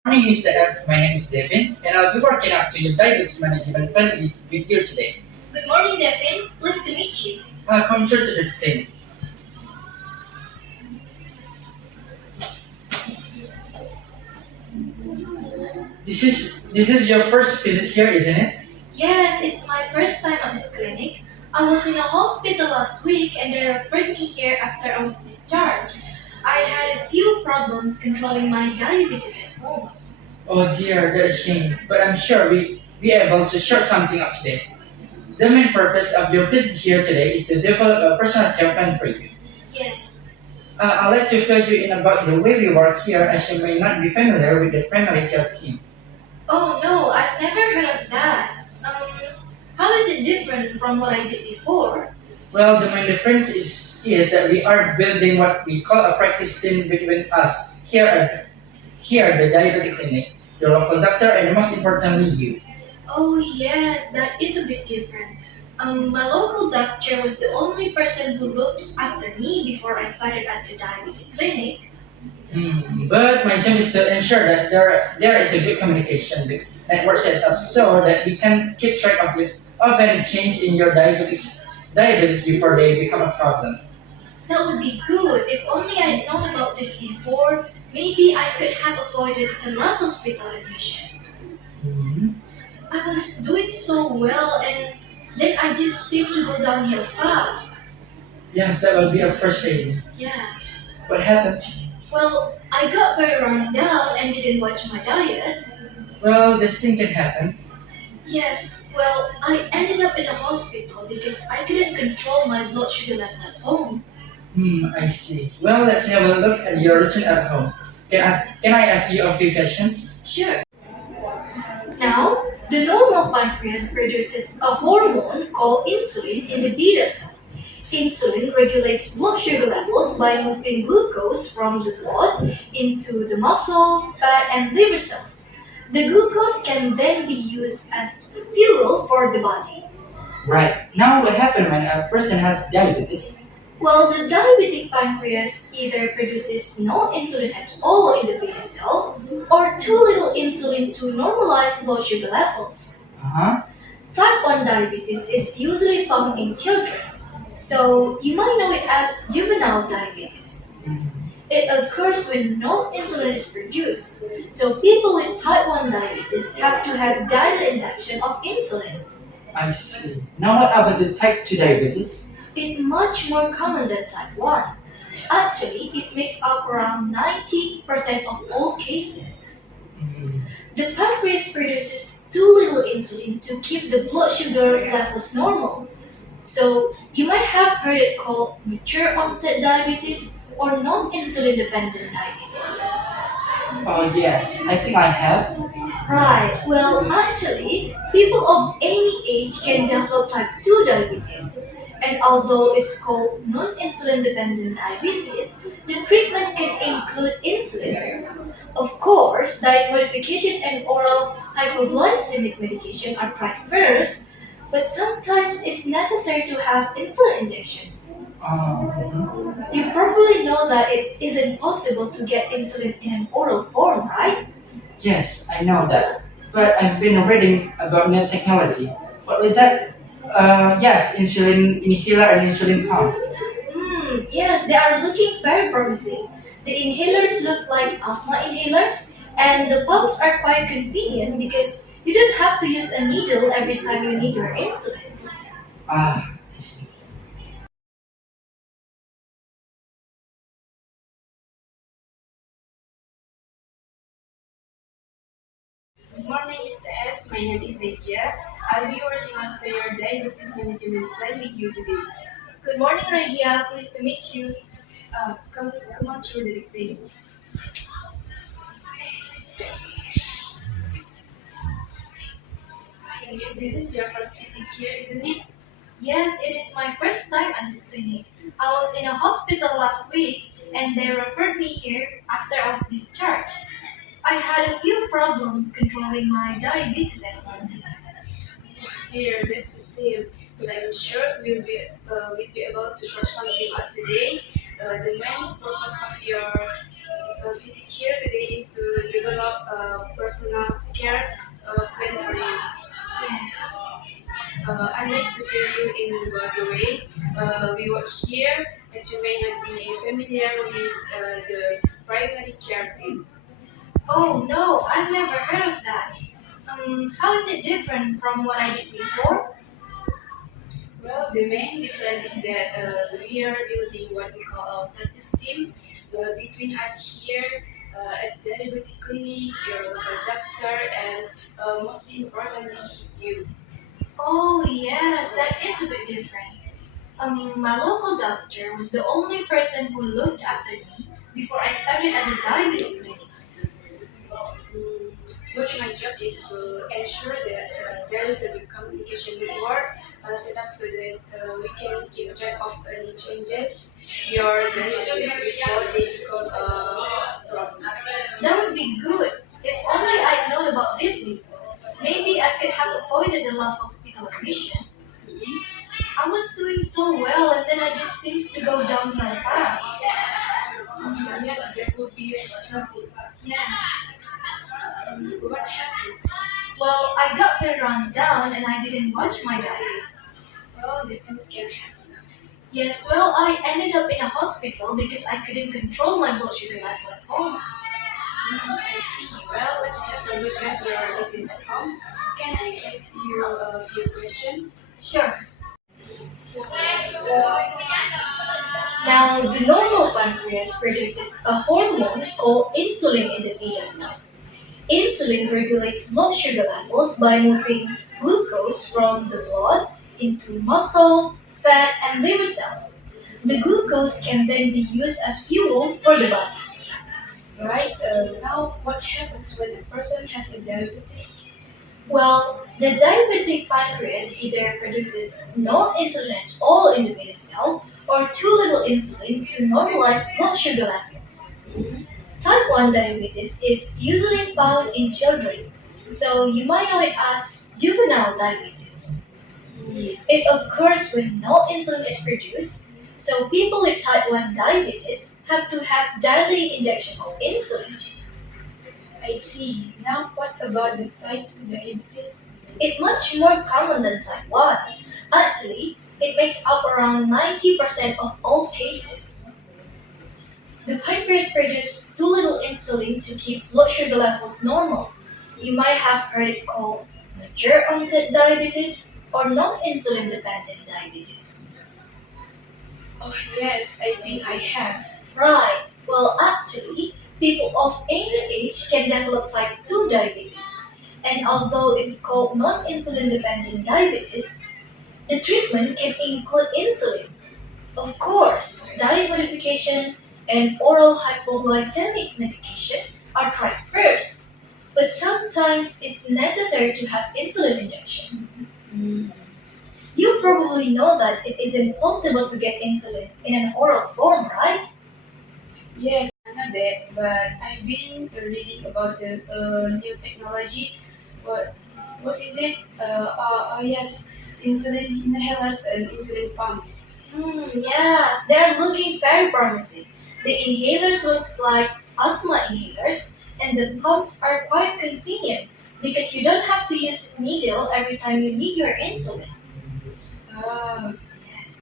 Morning, Mr. S. My name is Devin, and I'll be working out to your diabetes management plan with you today. Good morning, Devin. Pleased to meet you. Come sure to the thing. This is your first visit here, isn't it? Yes, it's my first time at this clinic. I was in a hospital last week and they referred me here after I was discharged. I had a few problems controlling my diabetes at home. Oh dear, that's a shame. But I'm sure we are able to sort something out today. The main purpose of your visit here today is to develop a personal care plan for you. Yes. I'd like to fill you in about the way we work here, as you may not be familiar with the primary care team. Oh no, I've never heard of that. How is it different from what I did before? Well, the main difference is that we are building what we call a practice team between us here at the diabetic clinic, your local doctor, and most importantly, you. Oh yes, that is a bit different. My local doctor was the only person who looked after me before I started at the diabetes clinic. But my job is to ensure that there is a good communication network set up so that we can keep track of any change in your diabetes before they become a problem. That would be good. If only I'd known about this before, maybe I could have avoided the last hospital admission. Mhm. I was doing so well and then I just seemed to go downhill fast. Yes, that will be frustrating. Yes. What happened? Well, I got very run down and didn't watch my diet. Well, this thing can happen. Yes, well, I ended up in a hospital because I couldn't control my blood sugar level at home. I see. Well, let's have a look at your routine at home. Can I ask you a few questions? Sure. Now, the normal pancreas produces a hormone called insulin in the beta cell. Insulin regulates blood sugar levels by moving glucose from the blood into the muscle, fat, and liver cells. The glucose can then be used as fuel for the body. Right. Now, what happens when a person has diabetes? Well, the diabetic pancreas either produces no insulin at all in the beta cell or too little insulin to normalize blood sugar levels. Uh huh. Type 1 diabetes is usually found in children, so you might know it as juvenile diabetes. It occurs when no insulin is produced, so people with type 1 diabetes have to have daily injection of insulin. I see. Now, what about the type 2 diabetes? It's much more common than type 1. Actually, it makes up around 90% of all cases. Mm, The pancreas produces too little insulin to keep the blood sugar levels normal. So, you might have heard it called mature onset diabetes or non insulin dependent diabetes. Oh, yes. I think I have. Right, well, actually, people of any age can develop type 2 diabetes. And although it's called non insulin dependent diabetes, the treatment can include insulin. Of course, diet modification and oral hypoglycemic medication are tried first, but sometimes it's necessary to have insulin injection. Mhm. You probably know that it isn't possible to get insulin in an oral form, right? Yes, I know that. But I've been reading about new technology. What is that? Yes, insulin inhaler and insulin pump. Yes, they are looking very promising. The inhalers look like asthma inhalers, and the pumps are quite convenient because you don't have to use a needle every time you need your insulin. I see. Good morning, Mr. S. My name is Regia. I'll be working on to your diabetes management plan with you today. Good morning, Regia. Pleased to meet you. Come on through the clinic. This is your first visit here, isn't it? Yes, it is my first time at this clinic. I was in a hospital last week, and they referred me here after I was discharged. I had a few problems controlling my diabetes at home. Dear, that's the same. But I'm sure we'll be able to sort something out today. The main purpose of your visit here today is to develop a personal care plan for you. Yes. I'd like to fill you in about the way we work here, as you may not be familiar with the primary care team. Oh no, I've never heard of that. How is it different from what I did before? Well, the main difference is that we are building what we call a practice team between us here at the diabetic clinic, your local doctor, and most importantly, you. Oh yes, that is a bit different. My local doctor was the only person who looked after me before I started at the diabetic clinic. Mm, But my job is to ensure that there is a good communication network set up so that we can keep track of any changes your diabetes before they become a problem. That would be good. If only I'd known about this before. Maybe I could have avoided the last hospital admission. I was doing so well and then I just seems to go downhill fast. Yes, that would be your strategy. Yes. What happened? Well, I got very run down and I didn't watch my diet. Well, these things can happen. Yes, well, I ended up in a hospital because I couldn't control my blood sugar level at home. I see. Well, let's have a look at your routine at home. Can I ask you a few questions? Sure. Now, the normal pancreas produces a hormone called insulin in the beta cell. Insulin regulates blood sugar levels by moving glucose from the blood into muscle, fat, and liver cells. The glucose can then be used as fuel for the body. Right. Now, what happens when a person has a diabetes? Well, the diabetic pancreas either produces no insulin at all in the beta cell or too little insulin to normalize blood sugar levels. Type 1 diabetes is usually found in children, so you might know it as juvenile diabetes. It occurs when no insulin is produced, so people with type 1 diabetes have to have daily injection of insulin. I see. Now, what about the type 2 diabetes? It's much more common than type 1. Actually, it makes up around 90% of all cases. The pancreas produces too little insulin to keep blood sugar levels normal. You might have heard it called mature onset diabetes or non-insulin dependent diabetes. Oh, yes, I think I have. Right. Well, actually, people of any age can develop type 2 diabetes. And although it's called non-insulin dependent diabetes, the treatment can include insulin. Of course, diet modification and oral hypoglycemic medication are tried first, but sometimes it's necessary to have insulin injection. Mm. You probably know that it isn't possible to get insulin in an oral form, right? Yes, I know that, but I've been reading about the new technology. What what is it? Yes, insulin inhalers and insulin pumps. Yes, they're looking very promising. The inhalers looks like asthma inhalers, and the pumps are quite convenient because you don't have to use a needle every time you need your insulin.